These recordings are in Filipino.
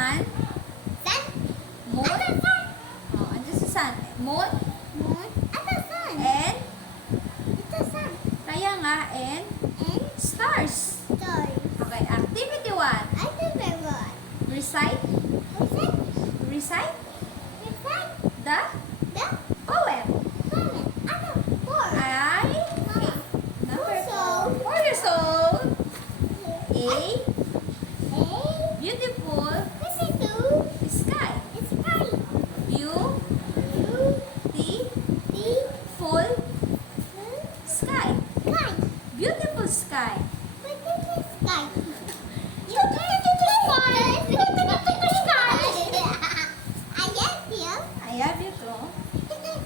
sun, Sun. moon. Ano sun? Oh, andyan si sun. Moon, Moon. Ano sun? and, Ito sun. kaya nga, and And stars. stars. Okay, activity 1. I think they're what? Recite, What's that? recite What's that? the The poem. planet. Ano? Four. I, Mama. number So, 4 years old. A A. beautiful Listen to. sky. It's sky. Beautiful sky. Sky. Beautiful sky. What is this sky? You can do the sky. You can do the sky. I guess you. I have you too.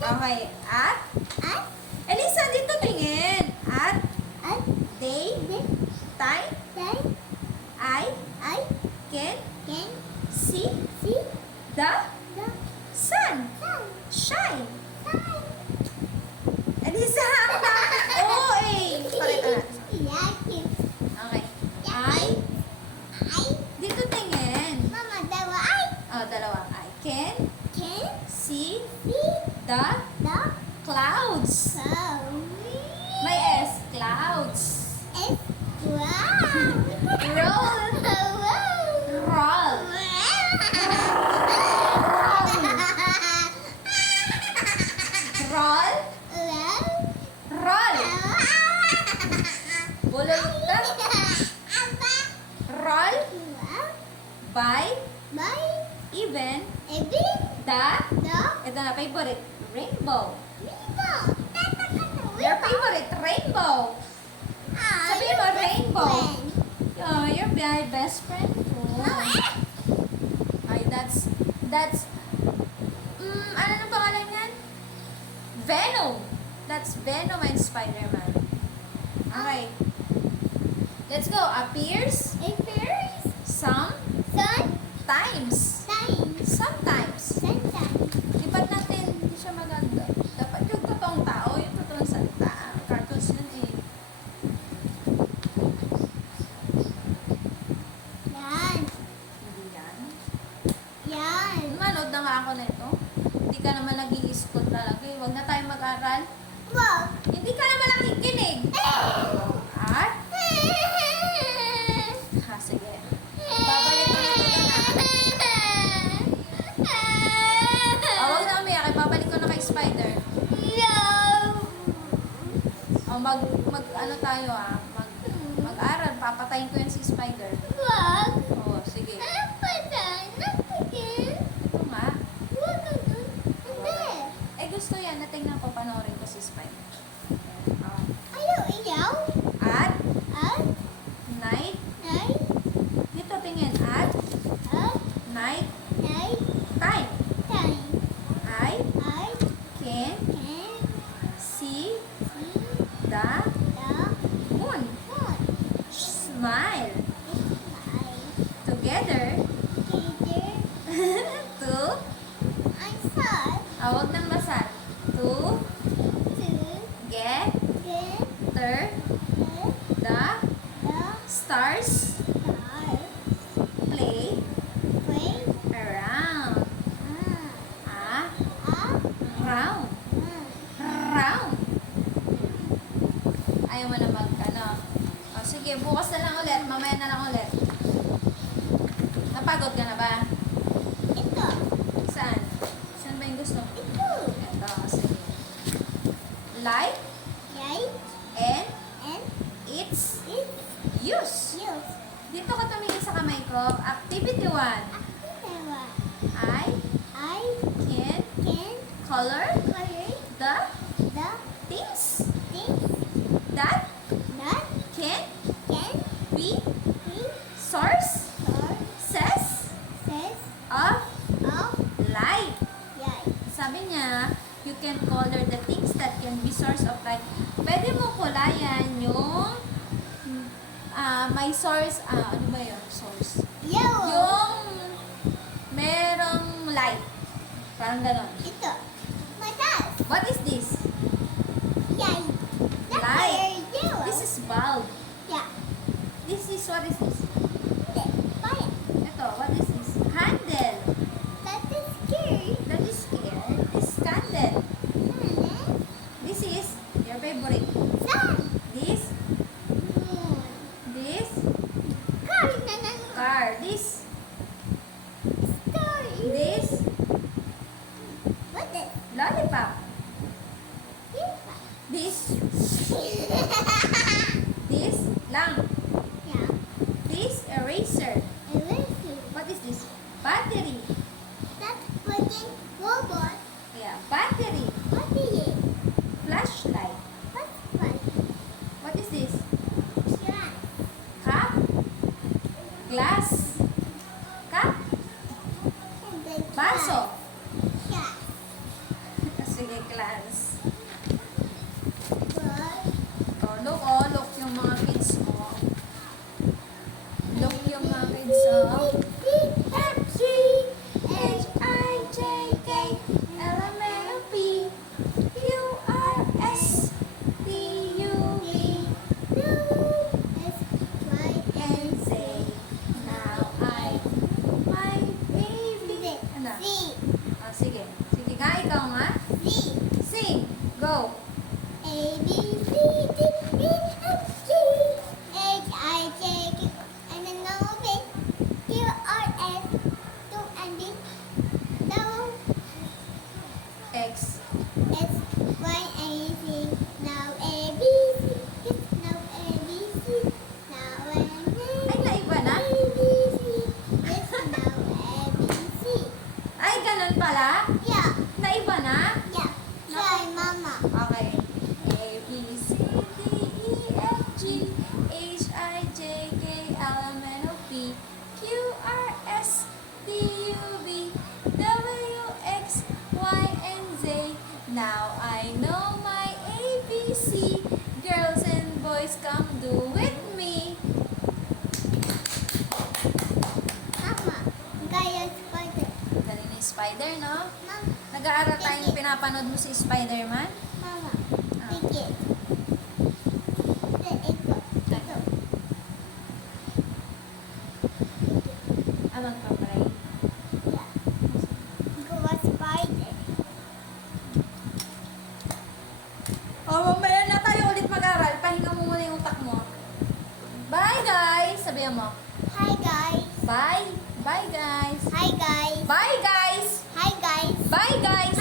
Okay, at At. Elisa, dito tingin. At At. day, This. time, Day. I I. can Can. see See. the The. sun Sun. shine. Sun. Elisa, ang dami. Oo, eh. Pakita natin. Yeah, cute. Okay. I, I. dito tingin. Mama, dawa I. Oh, dalawang I can Can. see See. the The. clouds. Cloud. May S, clouds. It's wow. Roll, roll, roll, roll. Bulog roll by even the, ito na favorite, rainbow. Your favorite, rainbow. Sabihin mo, rainbow. Oh, your very best friend. Oh. Ay, that's, ano nang pangalan yan? Venom. That's Venom and Spider-Man. Okay. Let's go. Appears sometimes. Iba't natin, hindi siya maganda. Dapat yung totoong tao, yung totoong salita. Cartoons yun eh. Hindi yan. Manood na nga ako na ito. Hindi ka naman nag-i-school talaga eh. Huwag na tayo mag-aral. Hindi ka naman nakikinig. At, sige. Babalik ko na ito na. Huwag na umiyak. Babalik ko na kay Spider. Ano tayo mag-aral. Papatayin ko yan si Spider. Sige. Ito nga. Gusto yan. Natingnan ko, panoorin ko si Spider. At, night. Dito tingin. At, night time. I can see the moon. Smile together to, wag nang basal. To get the stars play around. Round. Ayaw mo na sige, bukas na lang ulit. Mamaya na lang ulit. Napagod ka na ba? Saan? Saan ba yung gusto mo? Ito, sige. Light and its use. Dito ka tumingin sa kamay ko. Activity 1. I can color the things that can be sources of light. Sabi niya, you can color the things that can be source of light. Pwede mo kulayan yung may source, ano ba yun? Source. Yung merong light. Parang ganon. What is this? Light. This is bulb. This is, what is this? Ito, what is this? Hand? this? Eraser. Eraser. What is this? Battery. That's working robot. Yeah, battery. What is it? Flashlight. What's what? What is this? Glass. Cup. Glass. Cup. And then Baso. glass. Sige, class. What? Oh, look yung mga kids mo. Look yung mga kids, oh. F, G, H, I, J, K, L, M, N, O, P, Q, R, S, T, U, V, S, Y, and Z. Now I, my baby. Ano? Z, Oh, sige. Sige nga, ikaw nga. Z, Sing. Go. A, B, C, D, E, F, G, H, I, J, K, and then no B, Q, R, S, 2 and D, W, X. S, Y, A, Z, now A, B, C, yes, now A, B, C, now A, Ay, naiba na? A, B, C, yes, now A, B, C. Ay, ganun pala? Yeah, Naiba na? yeah, try mama. Okay. A, B, C, D, E, F, G, H, I, J, K, L, M, N, O, P, Q, R, S, T, U, V, W, X, Y, and Z. Now I know my ABC. Girls and boys, come do with me. Mama, gaya spider. Galing ni Spider, no? Mama, Nag-aaral tayong pinapanood mo si Spider-Man? mama, tigil. Ito. Ah, magpa-pray. Yeah. Go spider. Oh, mamaya na tayo ulit mag-aral. Pahinga mo muna yung utak mo. Bye, guys! Sabihan mo. Hi guys. Bye! Bye, guys! Hi guys. Bye, guys! Hi guys. Bye, guys!